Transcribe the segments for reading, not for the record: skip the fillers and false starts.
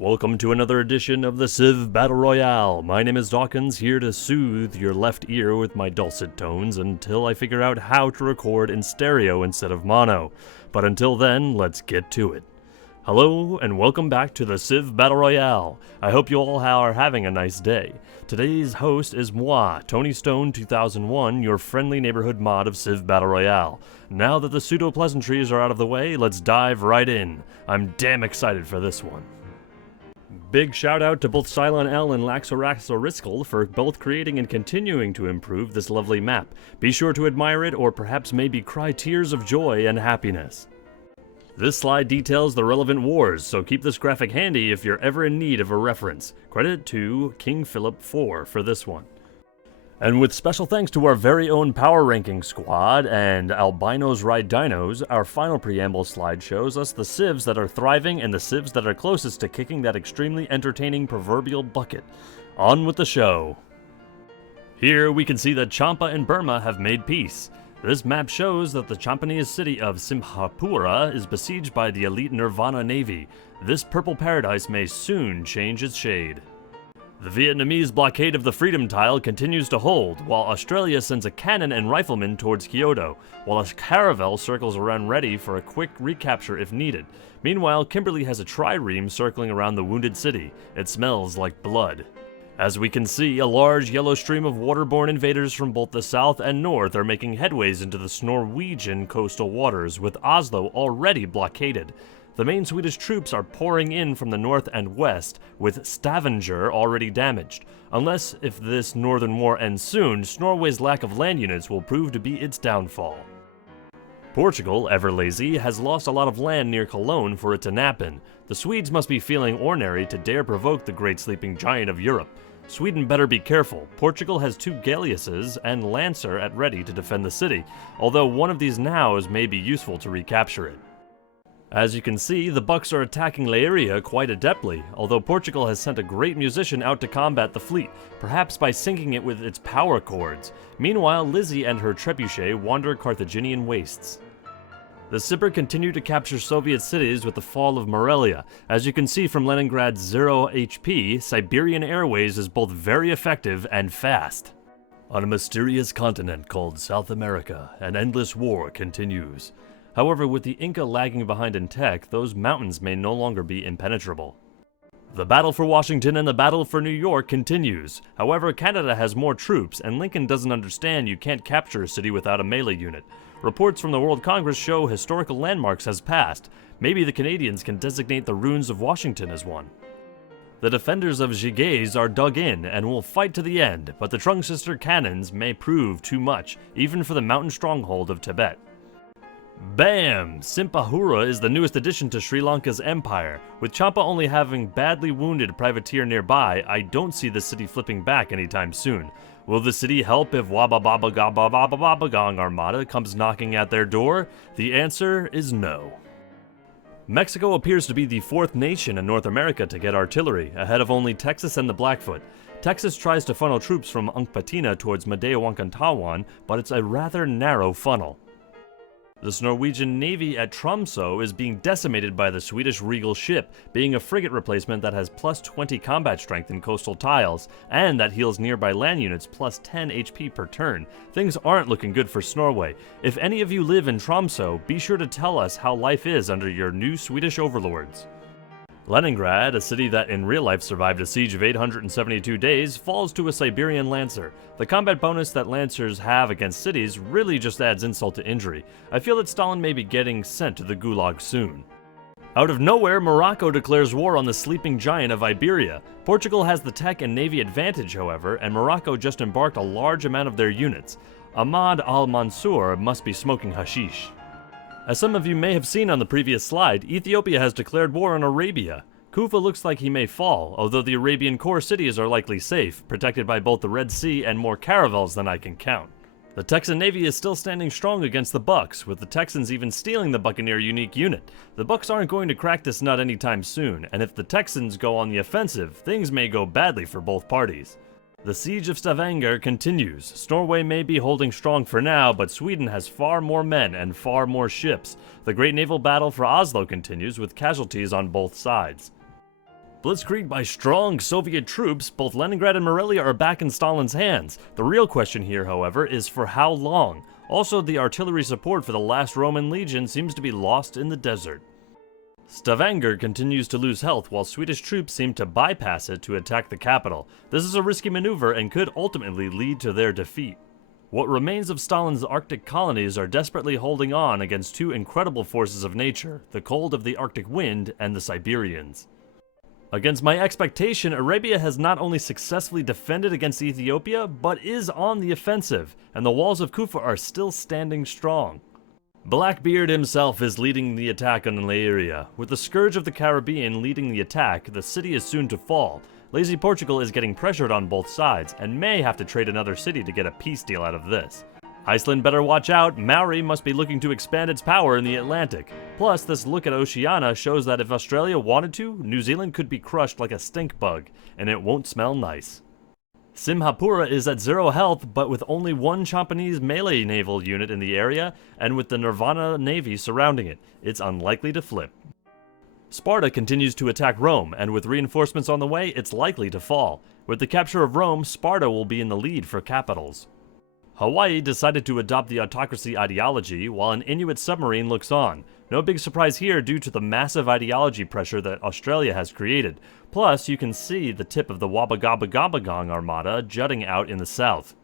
Welcome to another edition of the Civ Battle Royale. My name is Dawkinzz, here to soothe your left ear with my dulcet tones until I figure out how to record in stereo instead of mono. But until then, let's get to it. Hello, and welcome back to the Civ Battle Royale. I hope you all are having a nice day. Today's host is moi, Tony Stone 2001, your friendly neighborhood mod of Civ Battle Royale. Now that the pseudo-pleasantries are out of the way, let's dive right in. I'm damn excited for this one. Big shout out to both Cylon L and Laxoraxoriscal for both creating and continuing to improve this lovely map. Be sure to admire it or perhaps maybe cry tears of joy and happiness. This slide details the relevant wars, so keep this graphic handy if you're ever in need of a reference. Credit to King Philip IV for this one. And with special thanks to our very own power ranking squad and Albinos Ride Dinos, our final preamble slide shows us the civs that are thriving and the civs that are closest to kicking that extremely entertaining proverbial bucket. On with the show. Here we can see that Champa and Burma have made peace. This map shows that the Champanese city of Simhapura is besieged by the elite Nirvana Navy. This purple paradise may soon change its shade. The Vietnamese blockade of the Freedom Tile continues to hold, while Australia sends a cannon and riflemen towards Kyoto, while a caravel circles around ready for a quick recapture if needed. Meanwhile, Kimberly has a trireme circling around the wounded city. It smells like blood. As we can see, a large yellow stream of waterborne invaders from both the south and north are making headways into the Norwegian coastal waters, with Oslo already blockaded. The main Swedish troops are pouring in from the north and west, with Stavanger already damaged. Unless, if this northern war ends soon, Norway's lack of land units will prove to be its downfall. Portugal, ever lazy, has lost a lot of land near Cologne for it to nap in. The Swedes must be feeling ornery to dare provoke the great sleeping giant of Europe. Sweden better be careful. Portugal has 2 galleasses and Lancer at ready to defend the city, although one of these nows may be useful to recapture it. As you can see, the Bucks are attacking Leiria quite adeptly, although Portugal has sent a great musician out to combat the fleet, perhaps by syncing it with its power chords. Meanwhile, Lizzie and her trebuchet wander Carthaginian wastes. The Sibir continue to capture Soviet cities with the fall of Morelia. As you can see from Leningrad's 0 HP, Siberian Airways is both very effective and fast. On a mysterious continent called South America, an endless war continues. However, with the Inca lagging behind in tech, those mountains may no longer be impenetrable. The battle for Washington and the battle for New York continues. However, Canada has more troops, and Lincoln doesn't understand you can't capture a city without a melee unit. Reports from the World Congress show historical landmarks has passed. Maybe the Canadians can designate the ruins of Washington as one. The defenders of Giges are dug in and will fight to the end, but the Trung Sister cannons may prove too much, even for the mountain stronghold of Tibet. Bam! Simpahura is the newest addition to Sri Lanka's empire. With Champa only having badly wounded privateer nearby, I don't see the city flipping back anytime soon. Will the city help if Wabababagababababagong Armada comes knocking at their door? The answer is no. Mexico appears to be the 4th nation in North America to get artillery, ahead of only Texas and the Blackfoot. Texas tries to funnel troops from Uncpatina towards Madeowankantawan, but it's a rather narrow funnel. The Norwegian Navy at Tromsø is being decimated by the Swedish Regal ship, being a frigate replacement that has plus 20 combat strength in coastal tiles, and that heals nearby land units plus 10 HP per turn. Things aren't looking good for Norway. If any of you live in Tromsø, be sure to tell us how life is under your new Swedish overlords. Leningrad, a city that in real life survived a siege of 872 days, falls to a Siberian Lancer. The combat bonus that Lancers have against cities really just adds insult to injury. I feel that Stalin may be getting sent to the Gulag soon. Out of nowhere, Morocco declares war on the sleeping giant of Iberia. Portugal has the tech and navy advantage, however, and Morocco just embarked a large amount of their units. Ahmad al-Mansur must be smoking hashish. As some of you may have seen on the previous slide, Ethiopia has declared war on Arabia. Kufa looks like he may fall, although the Arabian core cities are likely safe, protected by both the Red Sea and more caravels than I can count. The Texan Navy is still standing strong against the Bucks, with the Texans even stealing the Buccaneer unique unit. The Bucks aren't going to crack this nut anytime soon, and if the Texans go on the offensive, things may go badly for both parties. The siege of Stavanger continues. Norway may be holding strong for now, but Sweden has far more men and far more ships. The great naval battle for Oslo continues with casualties on both sides. Blitzkrieg by strong Soviet troops, both Leningrad and Morelia are back in Stalin's hands. The real question here, however, is for how long? Also, the artillery support for the last Roman legion seems to be lost in the desert. Stavanger continues to lose health while Swedish troops seem to bypass it to attack the capital. This is a risky maneuver and could ultimately lead to their defeat. What remains of Stalin's Arctic colonies are desperately holding on against two incredible forces of nature, the cold of the Arctic wind and the Siberians. Against my expectation, Arabia has not only successfully defended against Ethiopia, but is on the offensive, and the walls of Kufa are still standing strong. Blackbeard himself is leading the attack on Leiria. With the Scourge of the Caribbean leading the attack, the city is soon to fall. Lazy Portugal is getting pressured on both sides, and may have to trade another city to get a peace deal out of this. Iceland better watch out. Maori must be looking to expand its power in the Atlantic. Plus, this look at Oceania shows that if Australia wanted to, New Zealand could be crushed like a stink bug, and it won't smell nice. Simhapura is at 0 health, but with only one Japanese melee naval unit in the area, and with the Nirvana Navy surrounding it, it's unlikely to flip. Sparta continues to attack Rome, and with reinforcements on the way, it's likely to fall. With the capture of Rome, Sparta will be in the lead for capitals. Hawaii decided to adopt the autocracy ideology, while an Inuit submarine looks on. No big surprise here due to the massive ideology pressure that Australia has created. Plus, you can see the tip of the Wabagabagabagong Armada jutting out in the south.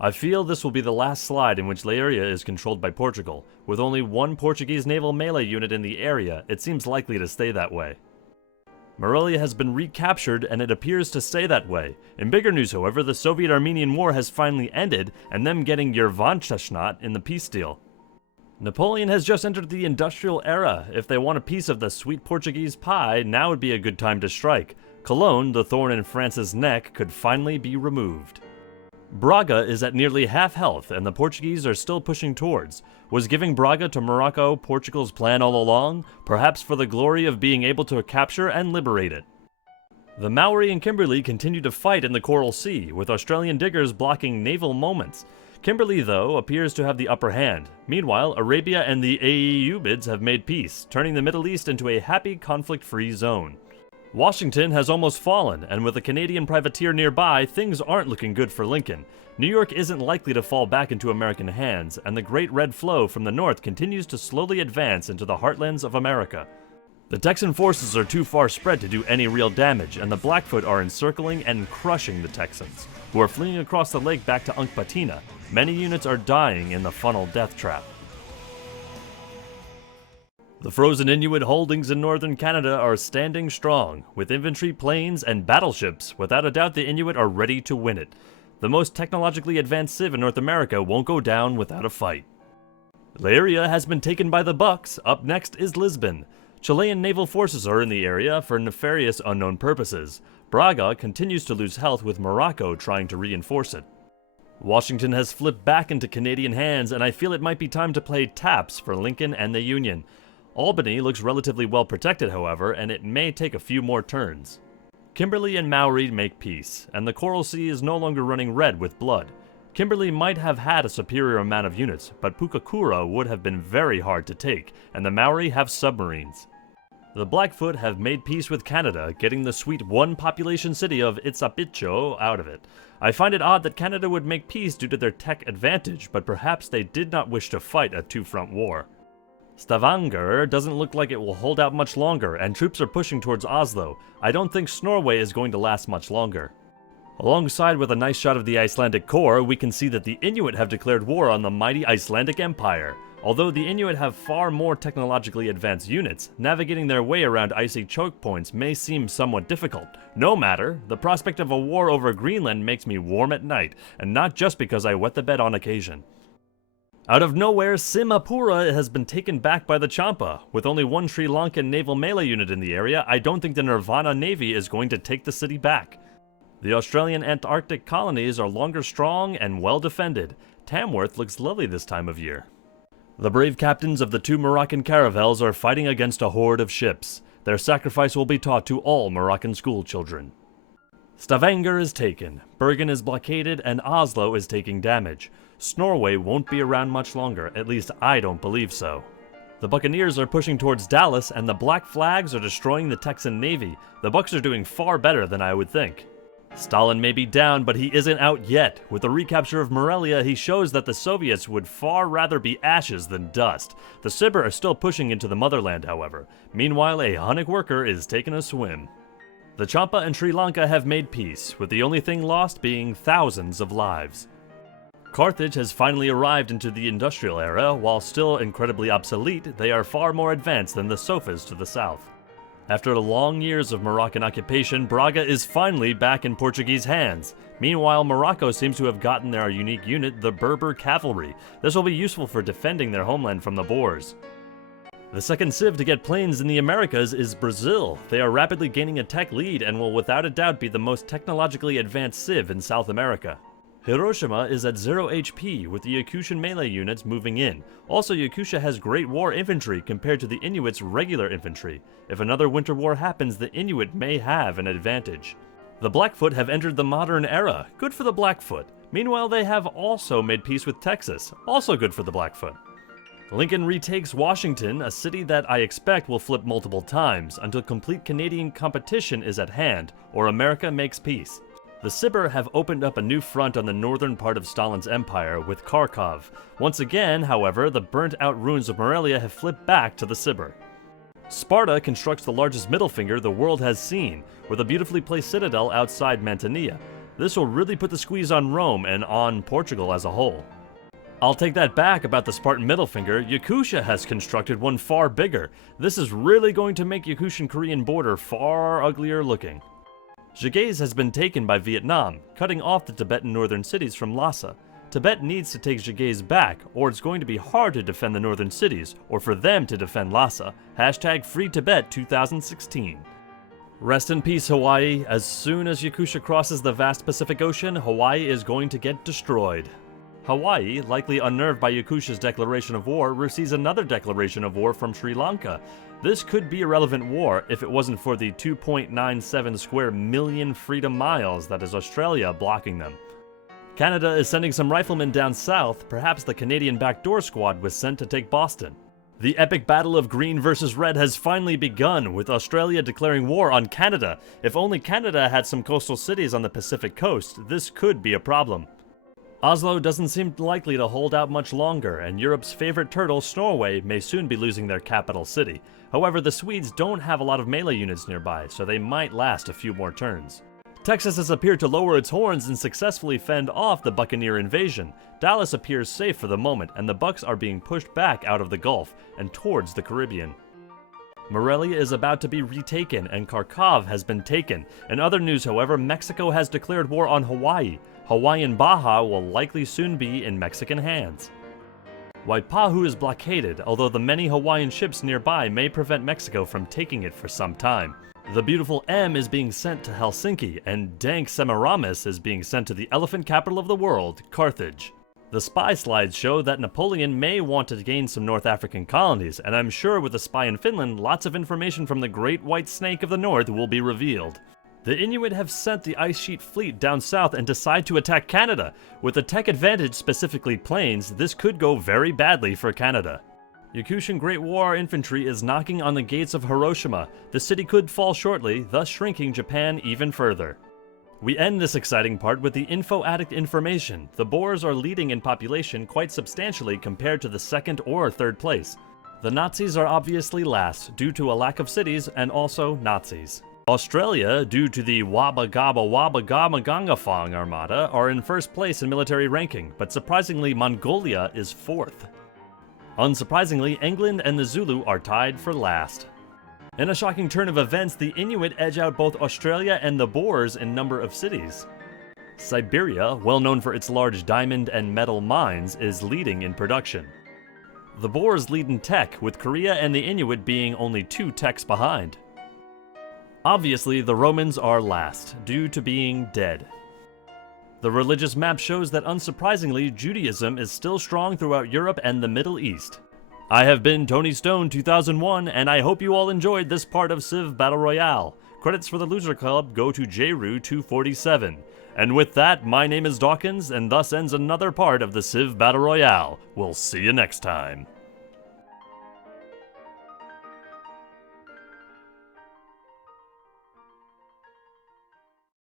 I feel this will be the last slide in which Leiria is controlled by Portugal. With only one Portuguese naval melee unit in the area, it seems likely to stay that way. Morelia has been recaptured, and it appears to stay that way. In bigger news, however, the Soviet-Armenian War has finally ended, and them getting Yervantashnacht in the peace deal. Napoleon has just entered the industrial era. If they want a piece of the sweet Portuguese pie, now would be a good time to strike. Cologne, the thorn in France's neck, could finally be removed. Braga is at nearly half health, and the Portuguese are still pushing towards. Was giving Braga to Morocco Portugal's plan all along? Perhaps for the glory of being able to capture and liberate it. The Maori and Kimberley continue to fight in the Coral Sea, with Australian diggers blocking naval moments. Kimberley, though, appears to have the upper hand. Meanwhile, Arabia and the Ayyubids have made peace, turning the Middle East into a happy, conflict-free zone. Washington has almost fallen, and with a Canadian privateer nearby, things aren't looking good for Lincoln. New York isn't likely to fall back into American hands, and the Great Red Flow from the north continues to slowly advance into the heartlands of America. The Texan forces are too far spread to do any real damage, and the Blackfoot are encircling and crushing the Texans, who are fleeing across the lake back to Unkpatina. Many units are dying in the funnel death trap. The frozen Inuit holdings in northern Canada are standing strong. With infantry, planes, and battleships, without a doubt the Inuit are ready to win it. The most technologically advanced civ in North America won't go down without a fight. Leiria has been taken by the Bucks. Up next is Lisbon. Chilean naval forces are in the area for nefarious unknown purposes. Braga continues to lose health with Morocco trying to reinforce it. Washington has flipped back into Canadian hands, and I feel it might be time to play taps for Lincoln and the Union. Albany looks relatively well protected, however, and it may take a few more turns. Kimberley and Maori make peace, and the Coral Sea is no longer running red with blood. Kimberley might have had a superior amount of units, but Pukakura would have been very hard to take, and the Maori have submarines. The Blackfoot have made peace with Canada, getting the sweet one-population city of Itsapicho out of it. I find it odd that Canada would make peace due to their tech advantage, but perhaps they did not wish to fight a two-front war. Stavanger doesn't look like it will hold out much longer, and troops are pushing towards Oslo. I don't think Norway is going to last much longer. Alongside with a nice shot of the Icelandic core, we can see that the Inuit have declared war on the mighty Icelandic Empire. Although the Inuit have far more technologically advanced units, navigating their way around icy choke points may seem somewhat difficult. No matter, the prospect of a war over Greenland makes me warm at night, and not just because I wet the bed on occasion. Out of nowhere, Simhapura has been taken back by the Champa. With only one Sri Lankan naval melee unit in the area, I don't think the Nirvana Navy is going to take the city back. The Australian Antarctic colonies are longer strong and well defended. Tamworth looks lovely this time of year. The brave captains of the two Moroccan caravels are fighting against a horde of ships. Their sacrifice will be taught to all Moroccan school children. Stavanger is taken, Bergen is blockaded, and Oslo is taking damage. Norway won't be around much longer, at least I don't believe so. The Buccaneers are pushing towards Dallas, and the Black Flags are destroying the Texan Navy. The Bucs are doing far better than I would think. Stalin may be down, but he isn't out yet. With the recapture of Morelia, he shows that the Soviets would far rather be ashes than dust. The Sibir are still pushing into the motherland, however. Meanwhile, a Hunnic worker is taking a swim. The Champa and Sri Lanka have made peace, with the only thing lost being thousands of lives. Carthage has finally arrived into the industrial era. While still incredibly obsolete, they are far more advanced than the Sofas to the south. After long years of Moroccan occupation, Braga is finally back in Portuguese hands. Meanwhile, Morocco seems to have gotten their unique unit, the Berber Cavalry. This will be useful for defending their homeland from the Boers. The second civ to get planes in the Americas is Brazil. They are rapidly gaining a tech lead and will without a doubt be the most technologically advanced civ in South America. Hiroshima is at 0 HP, with the Yakutian melee units moving in. Also, Yakutia has great war infantry compared to the Inuits' regular infantry. If another winter war happens, the Inuit may have an advantage. The Blackfoot have entered the modern era. Good for the Blackfoot. Meanwhile, they have also made peace with Texas. Also good for the Blackfoot. Lincoln retakes Washington, a city that I expect will flip multiple times, until complete Canadian competition is at hand, or America makes peace. The Sibir have opened up a new front on the northern part of Stalin's empire with Kharkov. Once again, however, the burnt-out ruins of Morelia have flipped back to the Sibir. Sparta constructs the largest middle finger the world has seen, with a beautifully placed citadel outside Mantinea. This will really put the squeeze on Rome and on Portugal as a whole. I'll take that back about the Spartan middle finger. Yakutia has constructed one far bigger. This is really going to make Yakutian-Korean border far uglier looking. Jaghaez has been taken by Vietnam, cutting off the Tibetan northern cities from Lhasa. Tibet needs to take Jaghaez back, or it's going to be hard to defend the northern cities, or for them to defend Lhasa. Hashtag Free Tibet 2016. Rest in peace, Hawaii. As soon as Yakutia crosses the vast Pacific Ocean, Hawaii is going to get destroyed. Hawaii, likely unnerved by Yakutia's declaration of war, receives another declaration of war from Sri Lanka. This could be a relevant war if it wasn't for the 2.97 square million freedom miles that is Australia blocking them. Canada is sending some riflemen down south. Perhaps the Canadian Backdoor Squad was sent to take Boston. The epic battle of green versus red has finally begun, with Australia declaring war on Canada. If only Canada had some coastal cities on the Pacific coast, this could be a problem. Oslo doesn't seem likely to hold out much longer, and Europe's favorite turtle, Norway, may soon be losing their capital city. However, the Swedes don't have a lot of melee units nearby, so they might last a few more turns. Texas has appeared to lower its horns and successfully fend off the Buccaneer invasion. Dallas appears safe for the moment, and the Bucs are being pushed back out of the Gulf and towards the Caribbean. Morelia is about to be retaken, and Kharkov has been taken. In other news, however, Mexico has declared war on Hawaii. Hawaiian Baja will likely soon be in Mexican hands. Waipahu is blockaded, although the many Hawaiian ships nearby may prevent Mexico from taking it for some time. The beautiful M is being sent to Helsinki, and Dank Semiramis is being sent to the elephant capital of the world, Carthage. The spy slides show that Napoleon may want to gain some North African colonies, and I'm sure with a spy in Finland, lots of information from the Great White Snake of the North will be revealed. The Inuit have sent the Ice Sheet Fleet down south and decide to attack Canada. With a tech advantage, specifically planes, this could go very badly for Canada. Yakutian Great War infantry is knocking on the gates of Hiroshima. The city could fall shortly, thus shrinking Japan even further. We end this exciting part with the Info Addict information. The Boers are leading in population quite substantially compared to the second or third place. The Nazis are obviously last, due to a lack of cities and also Nazis. Australia, due to the Wabba Gabba Wabba Gamma Gangafong Armada, are in first place in military ranking, but surprisingly Mongolia is fourth. Unsurprisingly, England and the Zulu are tied for last. In a shocking turn of events, the Inuit edge out both Australia and the Boers in number of cities. Siberia, well known for its large diamond and metal mines, is leading in production. The Boers lead in tech, with Korea and the Inuit being only 2 techs behind. Obviously, the Romans are last, due to being dead. The religious map shows that unsurprisingly, Judaism is still strong throughout Europe and the Middle East. I have been Tony Stone 2001, and I hope you all enjoyed this part of Civ Battle Royale. Credits for the Loser Club go to JRU247. And with that, my name is Dawkinzz, and thus ends another part of the Civ Battle Royale. We'll see you next time.